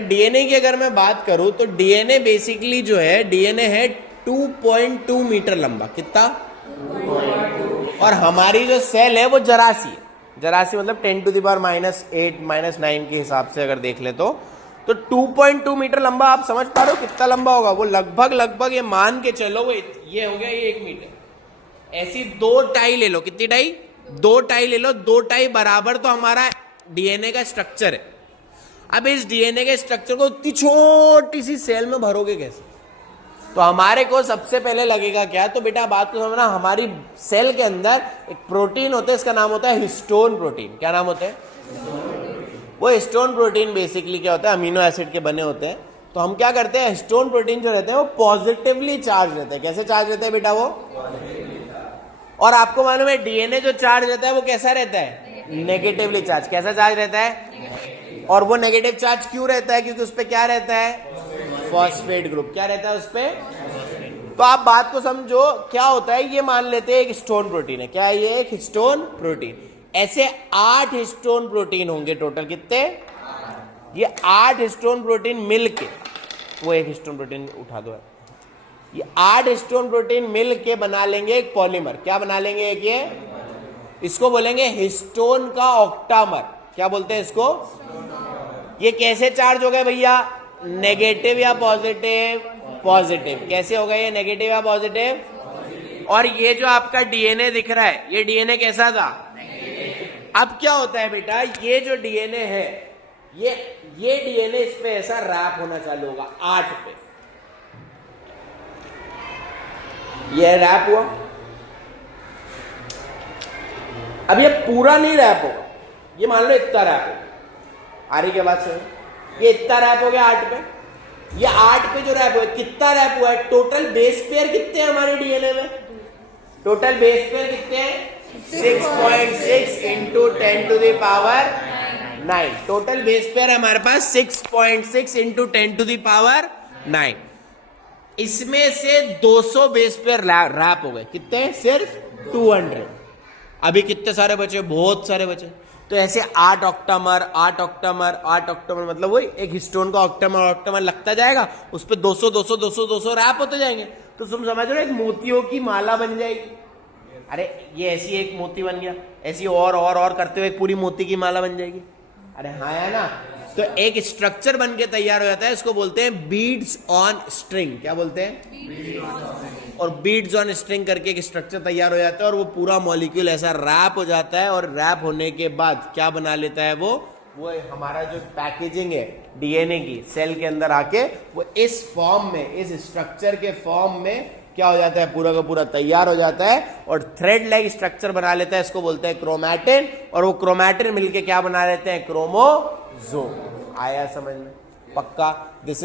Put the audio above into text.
DNA की अगर मैं बात करूं तो डीएनए बेसिकली जो है, डीएनए है 2.2 मीटर लंबा। कितना? और हमारी जो सेल है वो जरासी है। जरासी मतलब 10⁻⁻8 -9 के हिसाब से अगर देख ले तो 2.2 मीटर लंबा। आप समझ पा रहे हो कितना लंबा होगा वो? लगभग ये मान के चलो वो ये हो गया ये 1 मीटर। ऐसी 2 टाई ले लो। कितनी टाई? 2 टाई ले लो। 2 टाई बराबर तो हमारा डीएनए का स्ट्रक्चर है। अब इस डीएनए के स्ट्रक्चर को इतनी छोटी सी सेल में भरोगे कैसे? तो हमारे को सबसे पहले लगेगा क्या? तो बेटा बात को समझना, हमारी सेल के अंदर एक प्रोटीन होता है, इसका नाम होता है हिस्टोन प्रोटीन। क्या नाम होता है? वो हिस्टोन प्रोटीन बेसिकली क्या होता है? अमीनो एसिड के बने होते हैं। तो हम क्या करते हैं, हिस्टोन प्रोटीन जो रहते हैं वो पॉजिटिवली चार्ज रहते हैं। कैसे चार्ज रहते हैं बेटा वो? और आपको मालूम है डीएनए जो चार्ज रहता है वो कैसा रहता है? Negatively charge. कैसा चार्ज रहता है? और वो नेगेटिव चार्ज क्यों रहता है? क्योंकि उस पर क्या रहता है? Phosphate group. क्या रहता है उस पे? तो आप बात को समझो, क्या होता है ये मान लेते हैं एक हिस्टोन प्रोटीन है। क्या है ये? एक हिस्टोन प्रोटीन। ऐसे 8 हिस्टोन प्रोटीन होंगे टोटल। कितने? ये 8 हिस्टोन प्रोटीन मिलके, वो एक हिस्टोन प्रोटीन उठा दो। ये 8 हिस्टोन प्रोटीन मिलके बना लेंगे एक पॉलीमर। क्या बना लेंगे? एक ये, इसको बोलेंगे हिस्टोन का ऑक्टामर। क्या बोलते हैं इसको? ये कैसे चार्ज हो गए भैया? नेगेटिव या पॉजिटिव? पॉजिटिव। कैसे हो गए ये? नेगेटिव या पॉजिटिव? और ये जो आपका डीएनए दिख रहा है, ये डीएनए कैसा था? अब क्या होता है बेटा, ये जो डीएनए है, ये डीएनए इस पे ऐसा रैप होना चालू होगा 8 पे। ये रैप हुआ। अब ये पूरा नहीं रैप होगा, ये मान लो इतना रैप होगा। आ रही क्या बात से? ये इतना रैप हो गया 8 पे। ये 8 पे जो रैप हुआ, कितना रैप हुआ है? टोटल बेस पेयर कितने हैं हमारे डीएनए में? टोटल बेस पेयर कितने हैं? 6.6 इंटू 10⁻⁹। टोटल बेस पेयर हमारे पास 6.6 इंटू 10⁻⁹। इसमें से 200 बेस पेयर रैप हो गए। कितने? सिर्फ 200। अभी कितने सारे बचे? बहुत सारे बचे। तो ऐसे 8 ऑक्टामर मतलब वही एक हिस्टोन का ऑक्टामर लगता जाएगा, उस पर 200 रैप होते जाएंगे। तो तुम समझ रहे हो एक मोतियों की माला बन जाएगी। अरे ये ऐसी एक मोती बन गया, ऐसी और करते हुए एक पूरी मोती की माला बन जाएगी। अरे हाँ है ना? तो एक स्ट्रक्चर बन के तैयार हो जाता है, इसको बोलते हैं बीड्स ऑन स्ट्रिंग। क्या बोलते हैं? और बीड्स ऑन स्ट्रिंग करके एक स्ट्रक्चर तैयार हो जाता है, और वो पूरा मॉलिक्यूल ऐसा रैप हो जाता है। और रैप होने के बाद क्या बना लेता है वो हमारा जो पैकेजिंग है डीएनए की सेल के अंदर आके, वो इस फॉर्म में, इस स्ट्रक्चर के फॉर्म में क्या हो जाता है? पूरा का पूरा तैयार हो जाता है और थ्रेड लाइक स्ट्रक्चर बना लेता है। इसको बोलते हैं क्रोमैटिन। और वो क्रोमैटिन मिलके क्या बना लेते हैं? क्रोमोसोम। आया समझ में? पक्का? दिस